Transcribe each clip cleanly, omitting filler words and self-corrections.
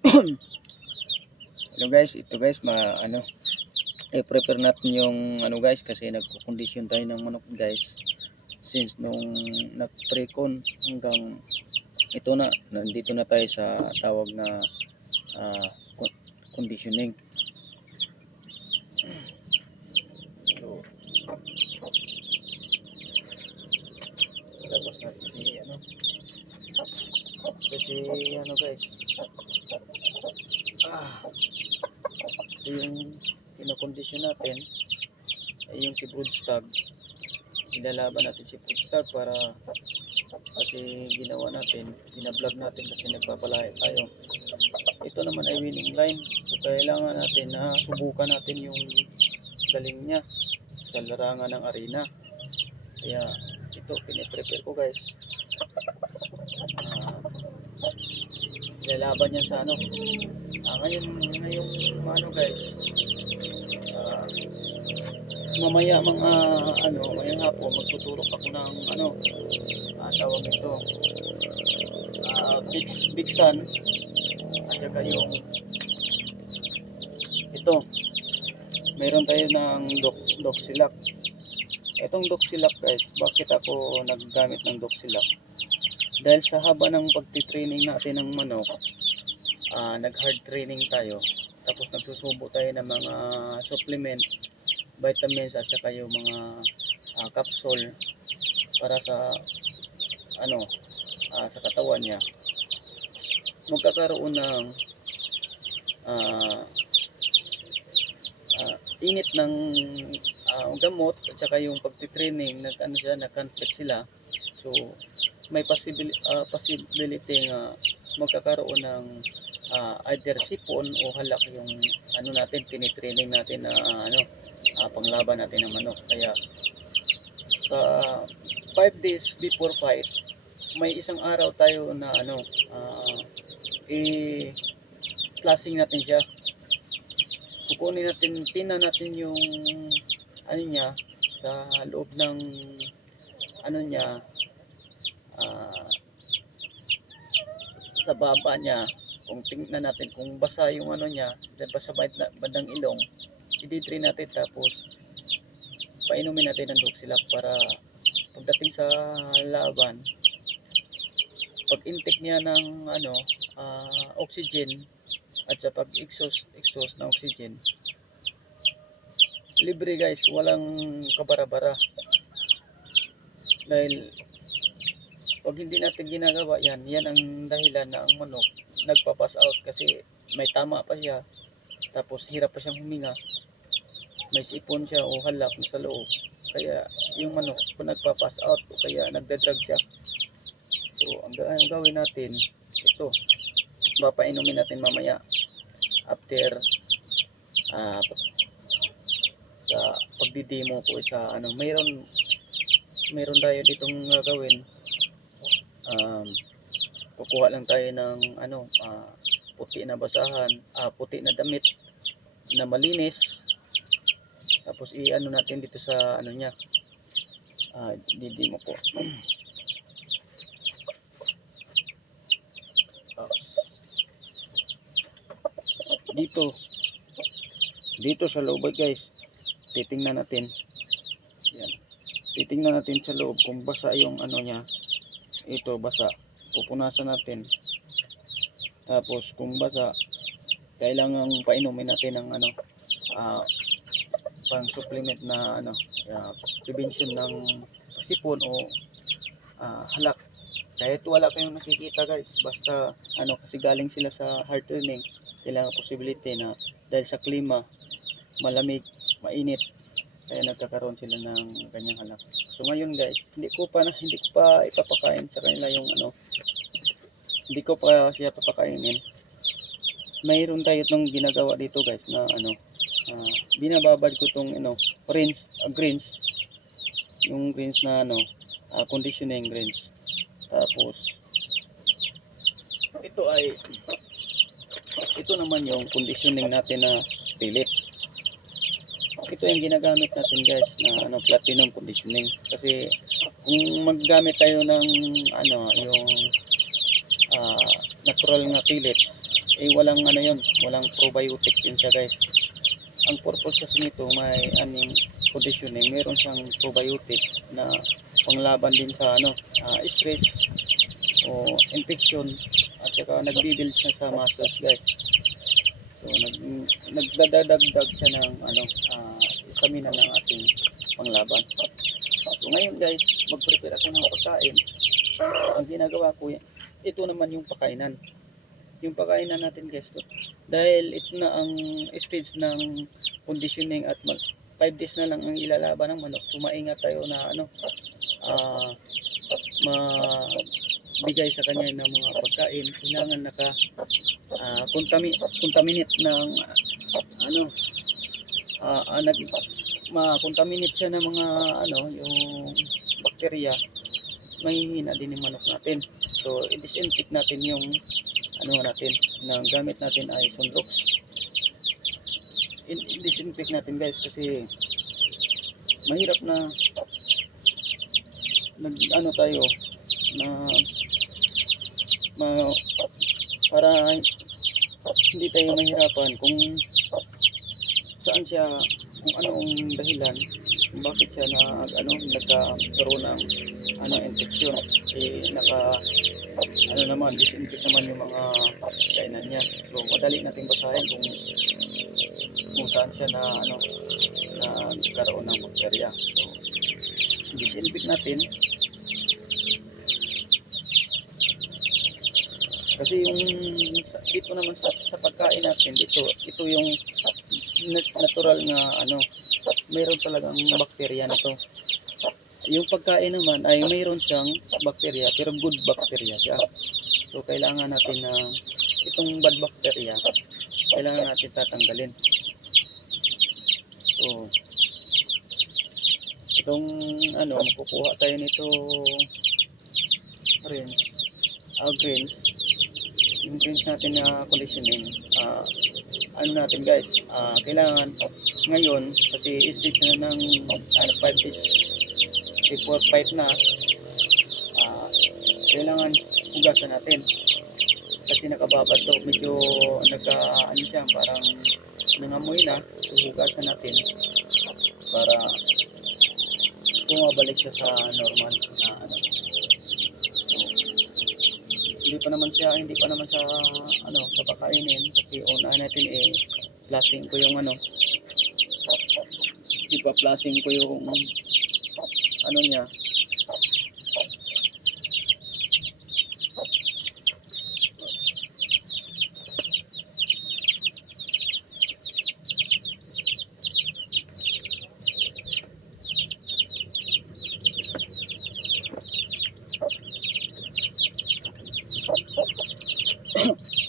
Hello guys, ito guys, i-prepare natin yung ano guys, kasi nagko-condition tayo ng manok guys. Since nung nag-precon hanggang ito na, nandito na tayo sa tawag na ah, conditioning. So, labas natin kasi guys, ito yung kinokondisyon natin ay yung si broodstag. Ilalaban natin si broodstag para kasi ginawa natin, binablog natin kasi nagpapalahi tayo. Ito naman ay winning line, so kailangan natin na subukan natin yung galing niya sa larangan ng arena. Kaya ito piniprepare ko guys. Ilalaban yan sa ano. Ngayong guys, mamaya ngayong hapon magtuturo ako ng tawag ito, big sun at saka yung ito, mayroon tayo ng doxylac. Itong doxylac guys, bakit ako naggamit ng doxylac? Dahil sa haba ng pagtitraining natin ng manok, nag hard training tayo, tapos nagsusubo tayo ng mga supplement, vitamins at saka yung mga capsule para sa sa katawan niya. Magkakaroon ng init ng gamot at saka yung pagtitraining, nag-conflict sila. So may possibility nga magkakaroon ng either sipon o halak yung natin, tinitraining natin na panglaban natin ng manok. Kaya sa 5 days before fight, may isang araw tayo na i-flushing natin siya. Kukunin natin, tinan natin yung niya sa loob ng niya, sa baba niya. Kung tingnan natin kung basa yung niya, dahil basa bandang ilong, i-drain natin, tapos painumin natin ng doxylac para pagdating sa laban, pag intake niya ng oxygen at sa pag exhaust ng oxygen, libre guys, walang kabara-bara. Dahil pag hindi natin ginagawa yan ang dahilan na ang manok nagpa-pass out, kasi may tama pa siya, tapos hirap pa siyang huminga, may sipon siya o halak sa loob, kaya yung manok nagpa-pass out o kaya nagdadrag siya. So ang gawin natin, ito papainumin natin mamaya after sa pagdi-demo ko sa mayroon tayo ditong gagawin. Kukuha lang tayo ng puti na basahan, puti na damit na malinis, tapos natin dito sa niya, didimo ko. Dito sa loob guys, titingnan natin yan, sa loob kung basa yung niya. Ito basa, pupunasan natin, tapos kung basa, kailangan painumin natin ng pang supplement na prevention ng sipon o halak. Kahit wala kayong nakikita guys, basta kasi galing sila sa hard training, kailangan possibility na dahil sa klima, malamig, mainit, kaya nagkakaroon sila ng kanyang halak. So ngayon guys, hindi ko pa ipapakain sa kanila yung hindi ko pa siya papakainin. Mayroon tayo itong ginagawa dito guys na binababad ko itong greens, yung greens na conditioning greens. Tapos ito naman yung conditioning natin na pellet. Ito yung ginagamit natin guys na platinum conditioning, kasi kung maggamit tayo ng yung natural nga pellets, walang ano yun, walang probiotic din siya guys. Ang purpose kasi nito may aning conditioning, meron siyang probiotic na panglaban din sa stress o infection, at saka nagbi-build siya sa muscles guys. So nagdadagdag siya ng stamina ng ating panglaban. So ngayon guys, mag-prepare ako ng pagkain. Ang ginagawa ko, ito naman yung pakainan. Yung pakainan natin guys, dahil ito na ang stage ng conditioning at 5 days na lang ang ilalaban ng manok. So maingat tayo na mabigay sa kanya ng mga pagkain. Kailangan contaminate ng ma-contaminate siya ng mga yung bakterya, mahihina din yung manok natin. So i-disinfect natin yung natin, ng gamit natin ay Sunrox. I-disinfect natin guys, kasi mahirap na tayo na para hindi tayo mahirapan kung saan siya, kung ano ang dahilan kung bakit siya nagkaroon ng infection. Naman disinfect naman yung mga kainan niya. So madali nating basahin kung saan siya nagkaroon ng bakterya. So disinfect natin, kasi yung dito naman sa pagkain natin, ito yung natural nga mayroon talagang bakterya nito. Yung pagkain naman ay mayroon siyang bakterya, pero good bakterya siya. So kailangan natin na itong bad bakterya kailangan natin tatanggalin. So itong magkukuha tayo nito greens, yung greens natin na conditioning, natin guys, kailangan ngayon, kasi stage na ng 5 days before 5 na, kailangan hugasan natin kasi nakababad to, medyo siya, parang nangamoy na. So hugasan natin para bumabalik siya sa normal na hindi pa naman siya papakainin, kasi una natin flushing ko yung ipa-flushing ko yung niya.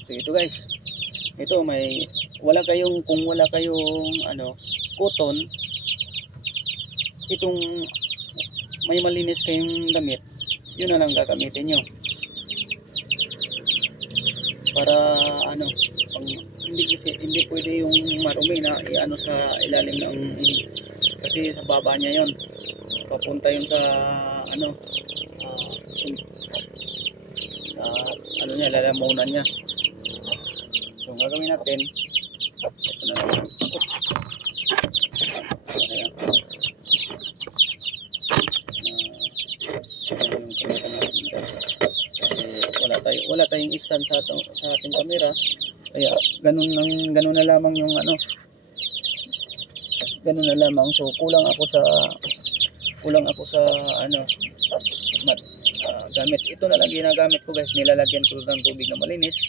So ito guys, kung wala kayong cotton, itong may malinis kayong damit, yun na lang gagamitin nyo para hindi pwede yung marumi na sa ilalim ng, kasi sa baba niya yon, papunta yun sa niya, lalamunan niya. So gagawin natin, ito na lang. Wala tayong stand sa ating camera, kaya ganun na lamang yung ganun na lamang. So kulang ako sa gamit. Ito na lang ginagamit ko guys, nilalagyan ko ng tubig na malinis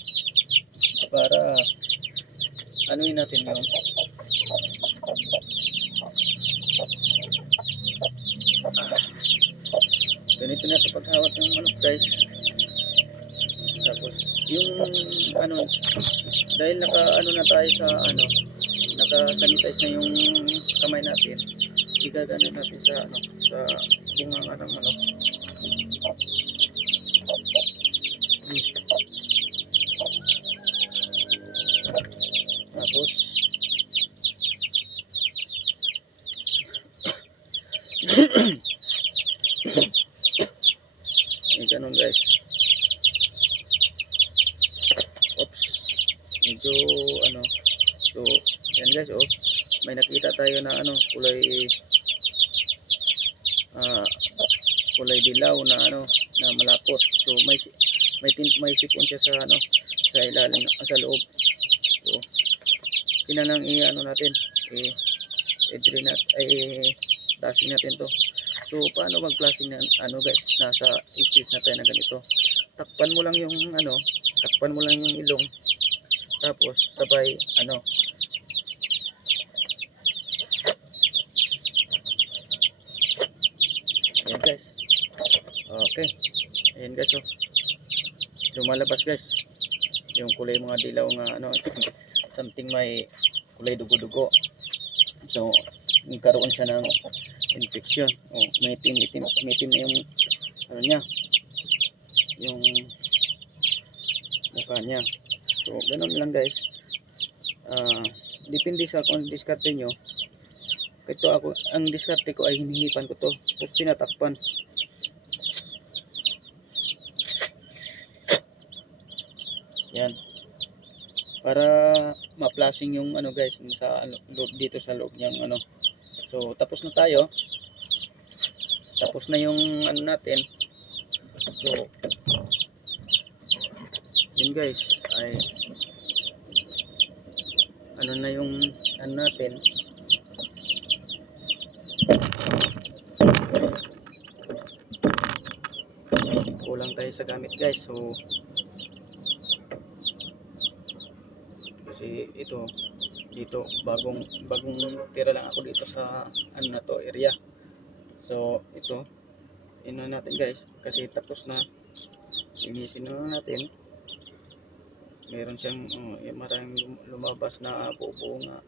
para natin yung ganito na ito paghawak ng manok guys. Tapos yung dahil na tayo sa naka-sanitize na yung kamay natin, igagana natin sa bunga ng manok. Tapos ganun guys. Oops. medyo ano. So yan guys, oh, may nakita tayo na ano, ah, kulay dilaw na ano, na malapot. So may sipon siya sa ano, sa ilalim, sa loob. So kinalang i-ano natin, i-drain dashing natin to. So paano mag-flashing na ano guys, nasa stage na tayo na ganito. Takpan mo lang yung ano, takpan mo lang yung ilong, tapos sabay ano, ayan guys. Okay, ayan guys, oh, lumalabas guys yung kulay mga dilaw nga ano, something may kulay dugo-dugo. So nagkaroon siya ng infection. Oh, may itim na yung ano niya, yung mukha niya. So ganun lang guys. Depende sa kung diskarte nyo. Ito ako, ang diskarte ko ay hinihipan ko to, tapos tinatakpan. Yan, para ma-flashing yung ano guys, sa loob, dito sa loob niyang ano. So tapos na tayo, tapos na yung ano natin. So yun guys, ay ano na yung ano natin. Kulang tayo sa gamit guys. So kasi ito dito bagong tira lang ako dito sa ano na to area. So ito ino natin guys, kasi tapos na, linisin na natin. Meron siyang maraming lumabas na buo nga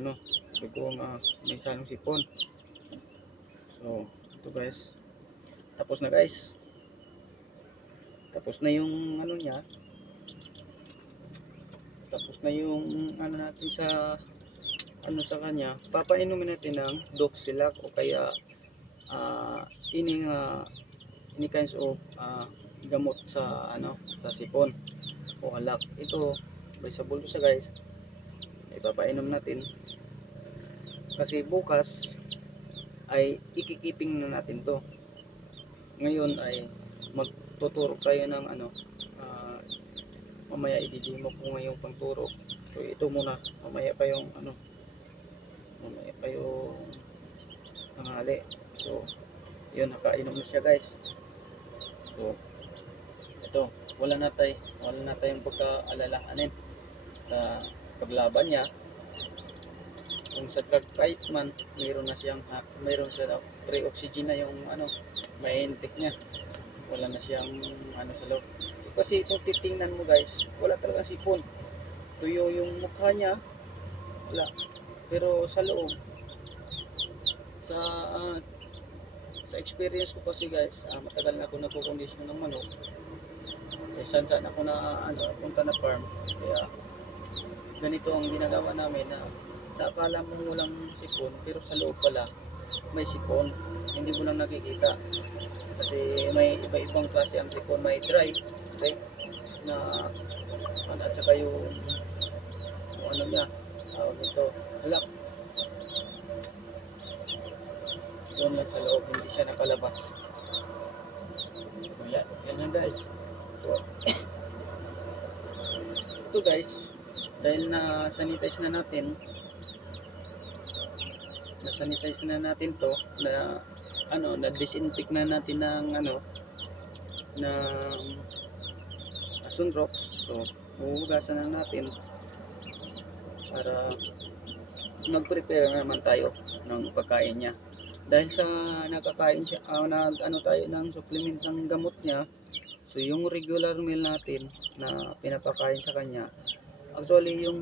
ano, dugo nga may salong sipon. So ito guys, tapos na guys, tapos na yung ano niya, tapos na yung ano natin sa ano sa kanya. Papainumin natin ng Doxilac o kaya any kinds of gamot sa ano, sa sipon o alak. Ito may sabon to siya guys, ipapainom natin kasi bukas ay ikikiping na natin to. Ngayon ay magtuturo tayo ng ano, mamaya ididimo ko ngayong pangturo. So ito muna, mamaya pa yung ano, mamaya pa yung tanghali. So yun, nakainom na siya guys. So ito, wala na tayong pagkaalalahanin sa paglaban niya. Kung sa drug fight man, mayroon siya pre-oxygen na yung ano, may intake niya. Wala na siyang ano sa loob. So, kasi kung titingnan mo guys, wala talaga sipon. Tuyo yung mukha niya, wala. Pero sa loob, sa sa experience ko kasi guys, matagal na ako nagko-condition ng manok. Saan ako na ano, punta na farm. Kaya ganito ang ginagawa namin, na sa akala mo walang sipon, pero sa loob pala may sipon, hindi mo lang nakikita. Kasi may iba-ibang klase ang sipon, may dry, okay, na at saka yung ano niya, tawag ito, alak. Doon lang sa loob, hindi siya nakalabas. So yan lang guys. So, ito guys, dahil na-sanitize na natin to, na ano, na-disinfect na natin ng ano, ng sunrox. So huhugasan na natin para mag-prepare naman tayo ng pagkain niya. Dahil sa nakakain siya, ano tayo ng supplement ng gamot niya. So yung regular meal natin na pinapakain sa kanya, actually yung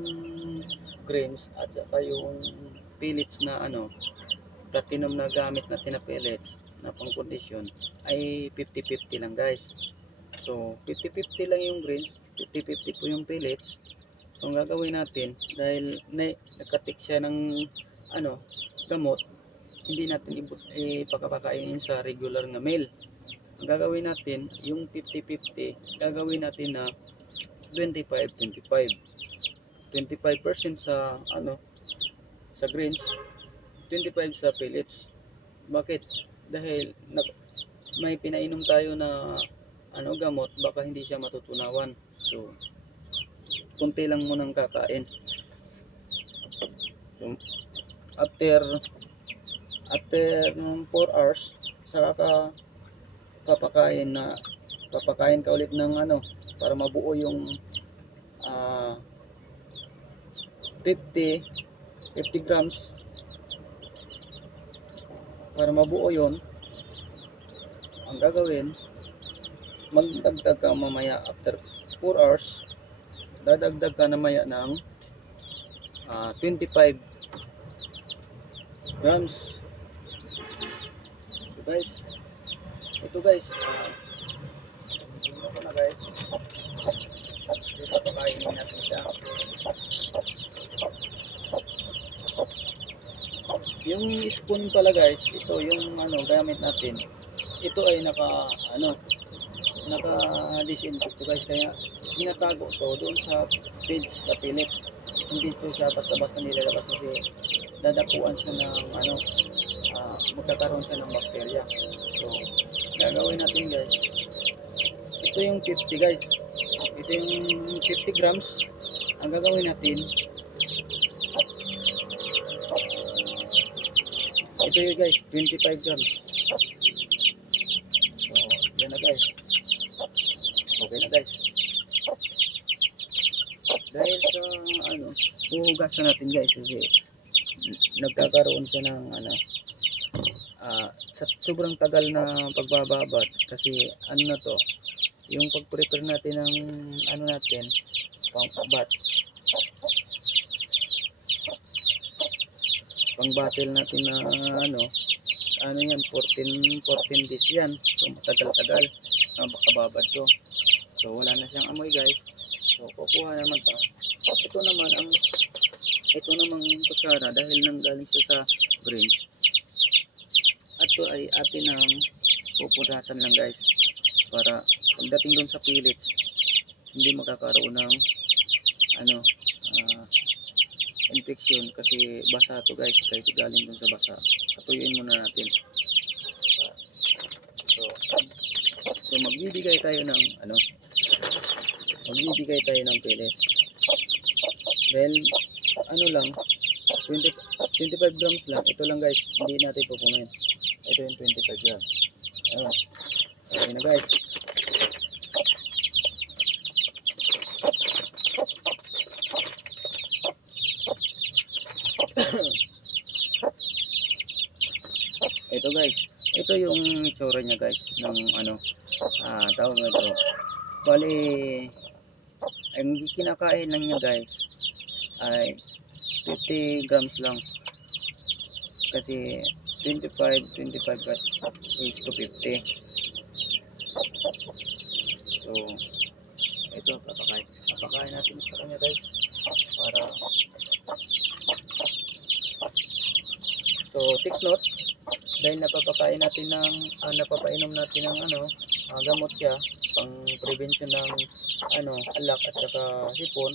grains at saka yung pellets na ano, platinum na gamit natin na pellets na pang condition ay 50-50 lang guys. So 50-50 lang yung grains, 50-50 po yung pellets. So ang gagawin natin, dahil nakatik siya ng ano, gamot, hindi natin ipakapakainin sa regular na meal. Ang gagawin natin, yung 50-50, gagawin natin na 25-25. 25% sa sa greens, 25 sa pellets. Bakit? Dahil may pinainom tayo na gamot, baka hindi siya matutunawan. So kunti lang munang kakain. So, after 4 hours saka ka papakain ka ulit ng para mabuo yung 50 grams. Para mabuo yon, ang gagawin, magdagdag ka mamaya after 4 hours, dadagdag ka na maya ng 25 grams. So guys, ito guys, ito na guys, ito pakainin natin siya. Yung spoon pala guys, ito yung gamit natin, ito ay naka disinfect to guys, kaya ginatago to doon sa page sa pellet. Hindi to siya basta-basta nilalabas kasi dadapuan siya ng magkakaroon siya ng bacteria. So gagawin natin guys, ito yung 50 guys, ito yung 50 grams. Ang gagawin natin, ito yung guys, 25 grams. So yan na guys, okay na guys. Dahil sa huhugasan natin guys kasi nagkakaroon siya ng sa sobrang tagal na pagbababad kasi na to, yung pag-prepare natin ng natin pang battle natin na yan 14 days yan. So matagal-tagal makababad to. So wala na siyang amoy guys. So kukuha naman to. Ito namang kutsara dahil nanggaling siya sa green. At to ay atin ang pupunasan lang guys para pagdating doon sa pellets hindi magkakaroon ng infection kasi basa to guys, kahit galing doon sa basa. Patuyuin muna natin. So magbibigay tayo ng pellets. Well, lang 25 grams lang. Ito lang guys, hindi natin pupunuin. Ito yung 25 grams. Okay na guys. Ito guys, ito yung itsura niya guys ng tawag nito. Bali, ang kinakain lang niya guys ay 50 grams lang. Kasi 25 is to 50. So, ito papakain natin sa kanya guys para so take note, dahil napapakain natin napapainom natin ng gamot siya pang prevention ng alak at saka sipon.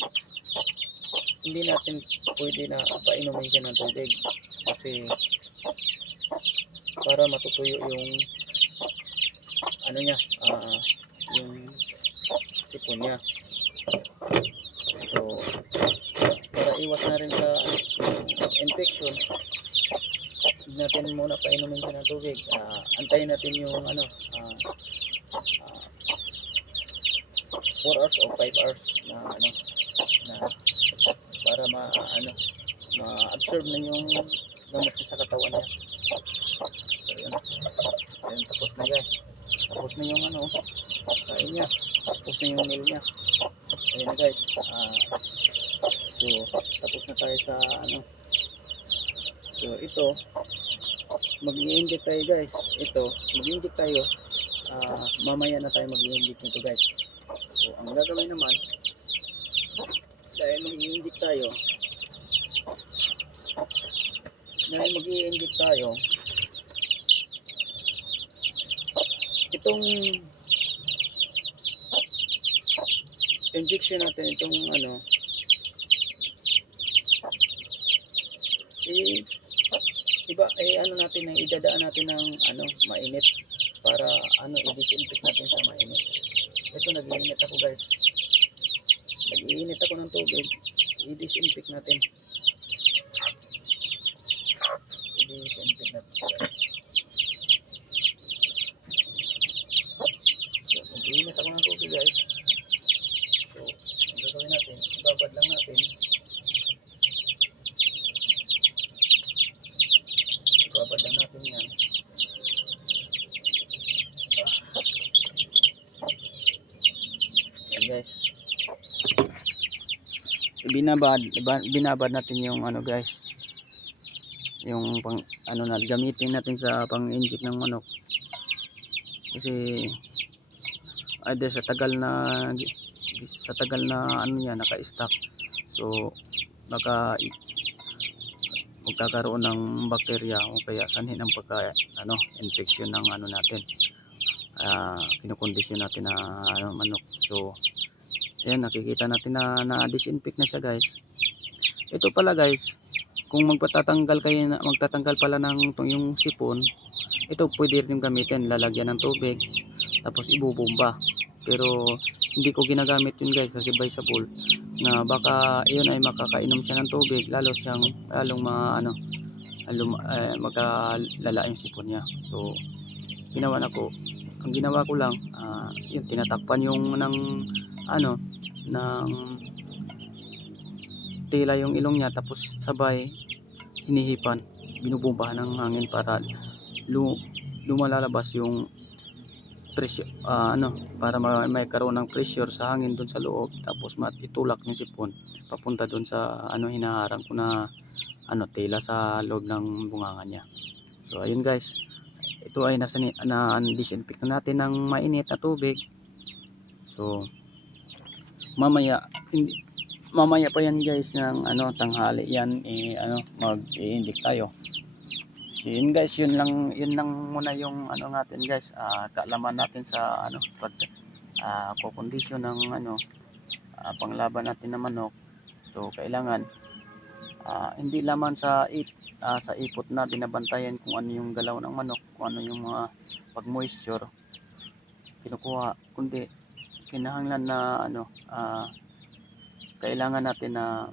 Hindi natin pwede na painumin siya ng tubig kasi para matutuyo yung niya, yung sipon niya. So para iwas na rin sa infection, natin muna painumin siya ng tubig. Antayin natin yung 4 hours o 5 hours na para ma-absorb na yung gamot niya sa katawan niya. So yun, tapos na guys, tapos na yung kain niya, tapos na yung meal niya. Ayun na guys, so tapos na tayo sa so ito mag-i-inject tayo guys. Mag-i-inject tayo, mamaya na tayo mag-i-inject nito guys. So ang gagawin naman, dahil mag-i-inject tayo, itong injection natin, itong eh, iba, ano natin, idadaan natin ng mainit para i-disinfect natin sa mainit. Ito, nag-iinit ako guys. Nag-iinit ako ng tubig. I-disinfect natin. I-disinfect natin guys. So, nag-iinit ako ng tubig guys. So, ang gagawin natin, ibabad lang natin. Ibabad lang natin yan. Yan guys. Binabad natin yung guys. Yung pang gamitin natin sa pang-inject ng manok. Kasi sa tagal na naka-stock. So baka magkakaroon ng bakterya o kaya sanhin ng pagka infection ng natin. Kinokondisyon natin na manok. So ayan, nakikita natin na disinfect na siya guys. Ito pala guys, kung magtatanggal pala ng yung sipon, ito pwede rin gamitin, lalagyan ng tubig tapos ibubomba. Pero hindi ko ginagamit yun guys kasi bicycle na baka yun ay makakainom siya ng tubig, lalong magkalala yung sipon niya. So ang ginawa ko lang, yun, tinatakpan yung ng tela yung ilong niya, tapos sabay hinihipan, binubombahan ng hangin para lumalalabas yung pressure, para may karoon ng pressure sa hangin doon sa loob, tapos itulak yung sipon papunta doon sa hinaharang ko na tela sa loob ng bunganga niya. So ayun guys, ito ay disinfect natin ng mainit na tubig. So mamaya pa yan guys ng tanghali yan, mag-i-inject tayo. So yun guys, yun lang muna yung natin guys, kaalaman natin sa kondisyon ng panglaban natin ng manok. So kailangan hindi lamang sa ipot na binabantayan kung ano yung galaw ng manok, kung ano yung mga pag moisture kinukuha, kundi kinahanglan na kailangan natin na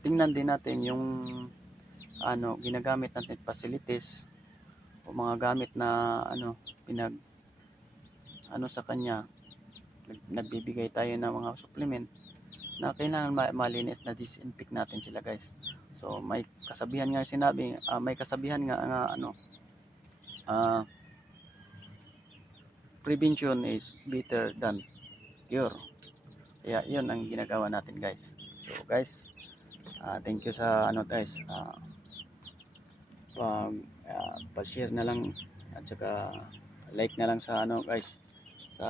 tingnan din natin yung ginagamit natin facilities o mga gamit na sa kanya. Nagbibigay tayo ng mga supplement na kailangan malinis, na disinfect natin sila guys. So may kasabihan nga prevention is better than cure. Kaya yun ang ginagawa natin guys. So guys, thank you sa guys, pa-share na lang at saka like na lang sa guys, sa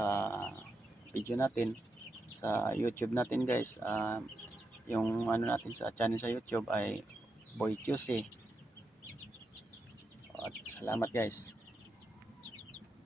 video natin sa YouTube natin guys. Yung natin sa channel sa YouTube ay Boy Tuesday. At salamat guys.